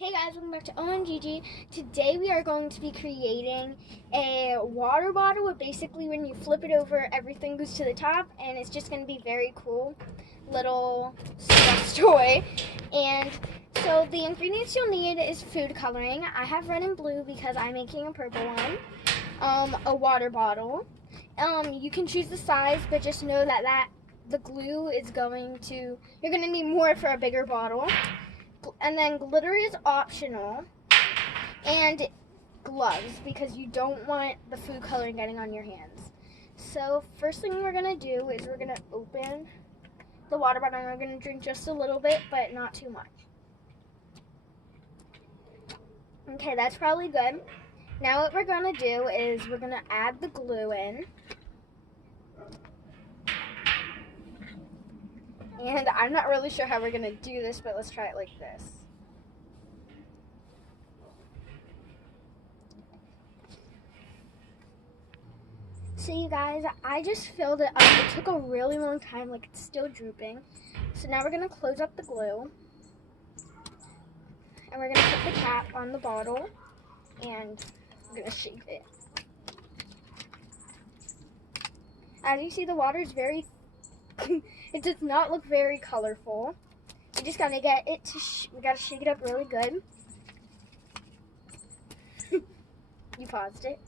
Hey guys, welcome back to OMGG. Today we are going to be creating a water bottle where basically when you flip it over, everything goes to the top and it's just going to be very cool little stuffed toy. And so the ingredients you'll need is food coloring. I have red and blue because I'm making a purple one. A water bottle. You can choose the size, but just know that the glue is you're going to need more for a bigger bottle. And then glitter is optional, and gloves because you don't want the food coloring getting on your hands. So first thing we're gonna do is we're gonna open the water bottle and we're gonna drink just a little bit, but not too much. Okay, that's probably good. Now what we're gonna do is we're gonna add the glue in. And I'm not really sure how we're going to do this, but let's try it like this. So you guys, I just filled it up. It took a really long time, like it's still drooping. So now we're going to close up the glue. And we're going to put the cap on the bottle. And I'm going to shake it. As you see, the water is very it does not look very colorful. We just gotta get it to, we gotta shake it up really good. You paused it.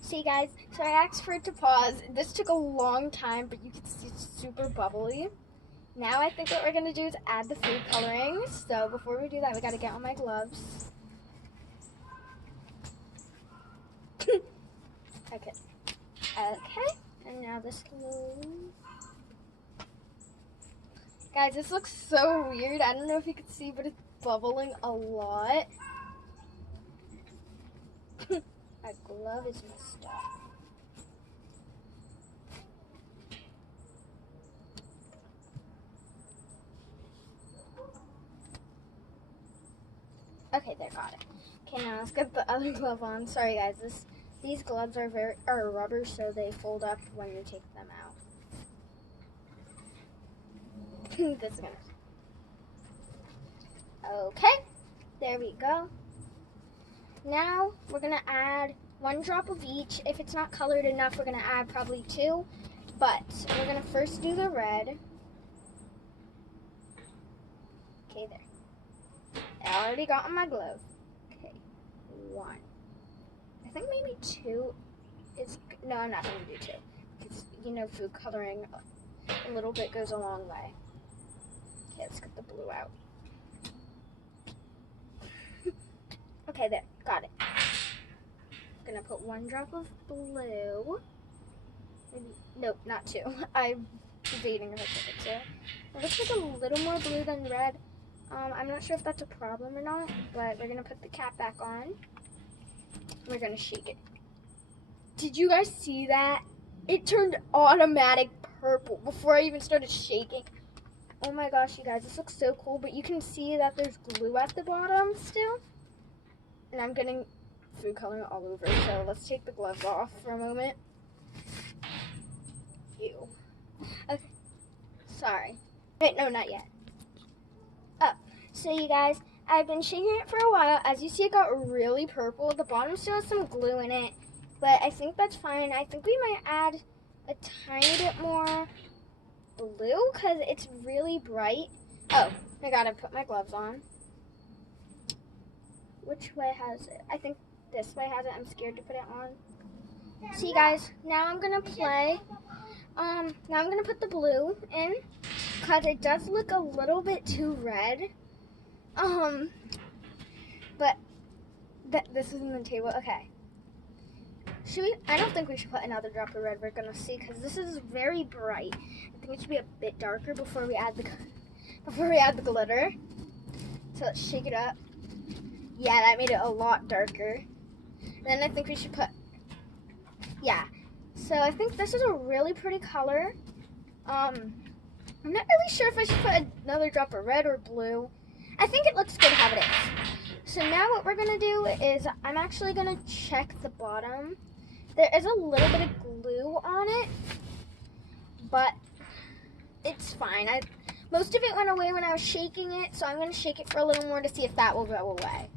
See guys, so I asked for it to pause. This took a long time, but you can see it's super bubbly. Now I think what we're gonna do is add the food coloring. So before we do that, we gotta get on my gloves. Okay. And now this glue. Guys, this looks so weird. I don't know if you can see, but it's bubbling a lot. My glove is messed up. Okay, there, got it. Okay, now let's get the other glove on. Sorry guys, these gloves are rubber, so they fold up when you take them out. This is gonna. Okay, there we go. Now we're gonna add 1 drop of each. If it's not colored enough, we're gonna add probably 2. But we're gonna first do the red. Okay, there. I already got on my glove. Okay, 1. I think maybe 2 is, no, I'm not going to do 2. Because, you know, food coloring a little bit goes a long way. Okay, let's get the blue out. Okay, there, got it. I'm going to put 1 drop of blue. Maybe, nope, not 2. I'm debating if I put it 2. It looks like a little more blue than red. I'm not sure if that's a problem or not, but we're going to put the cap back on. We're gonna shake it. Did you guys see that? It turned automatic purple before I even started shaking. Oh my gosh, you guys, this looks so cool, but you can see that there's glue at the bottom still. And I'm getting food coloring all over, so let's take the gloves off for a moment. Ew. Okay, sorry. Wait, no, not yet. Oh, so you guys, I've been shaking it for a while. As you see, it got really purple. The bottom still has some glue in it, but I think that's fine. I think we might add a tiny bit more blue because it's really bright. Oh, I gotta put my gloves on. Which way has it? I think this way has it. I'm scared to put it on. See, guys, now I'm gonna play. Now I'm gonna put the blue in because it does look a little bit too red. But this is in the table. Okay. Should we? I don't think we should put another drop of red. We're gonna see because this is very bright. I think it should be a bit darker before we add the glitter. So let's shake it up. Yeah, that made it a lot darker. And then I think we should put. Yeah. So I think this is a really pretty color. I'm not really sure if I should put another drop of red or blue. I think it looks good how it is. So now what we're going to do is I'm actually going to check the bottom. There is a little bit of glue on it, but it's fine. Most of it went away when I was shaking it, so I'm going to shake it for a little more to see if that will go away.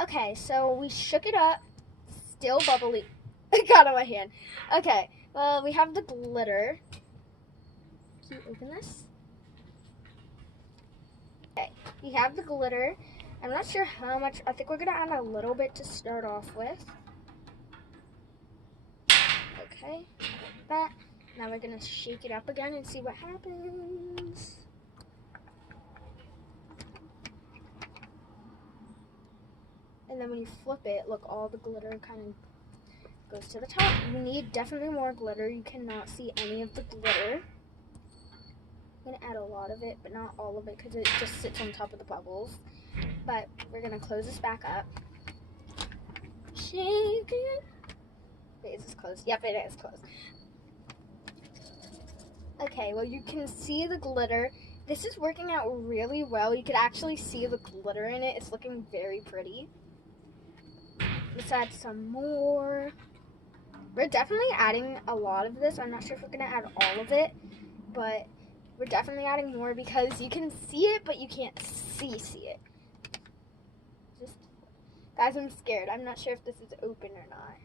Okay, so we shook it up. Still bubbly. It got on my hand. Okay, well, we have the glitter. Can you open this? Okay, we have the glitter. I'm not sure how much. I think we're going to add a little bit to start off with. Okay, like that. Now we're going to shake it up again and see what happens. And then when you flip it, look, all the glitter kind of goes to the top. You need definitely more glitter. You cannot see any of the glitter. I'm going to add a lot of it, but not all of it because it just sits on top of the bubbles. But we're going to close this back up. Shake it. Wait, is this closed? Yep, it is closed. Okay, well, you can see the glitter. This is working out really well. You could actually see the glitter in it. It's looking very pretty. Let's add some more. We're definitely adding a lot of this. I'm not sure if we're going to add all of it, but we're definitely adding more because you can see it, but you can't see it. Guys, I'm scared. I'm not sure if this is open or not.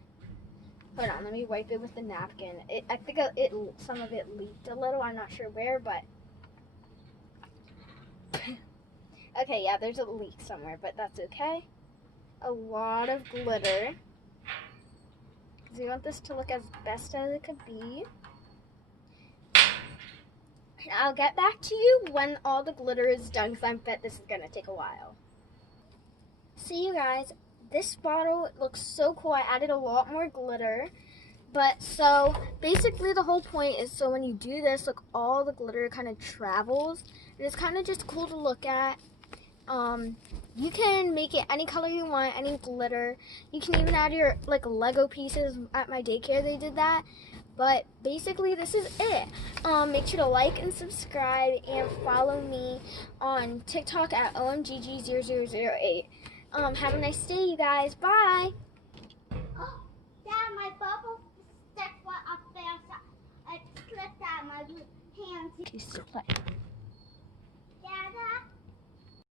Hold on, let me wipe it with the napkin. I think some of it leaked a little. I'm not sure where, but... Okay, yeah, there's a leak somewhere, but that's okay. A lot of glitter. Because we want this to look as best as it could be. And I'll get back to you when all the glitter is done, because I bet this is going to take a while. See you guys. This bottle looks so cool. I added a lot more glitter. But so basically the whole point is so when you do this, look, all the glitter kind of travels. And it's kind of just cool to look at. You can make it any color you want, any glitter. You can even add your like Lego pieces. At my daycare they did that. But basically this is it. Make sure to like and subscribe and follow me on TikTok at OMGG0008. Have a nice day, you guys. Bye. Oh, Dad, my bubble stick went up there, so I slipped out my hands. Please play.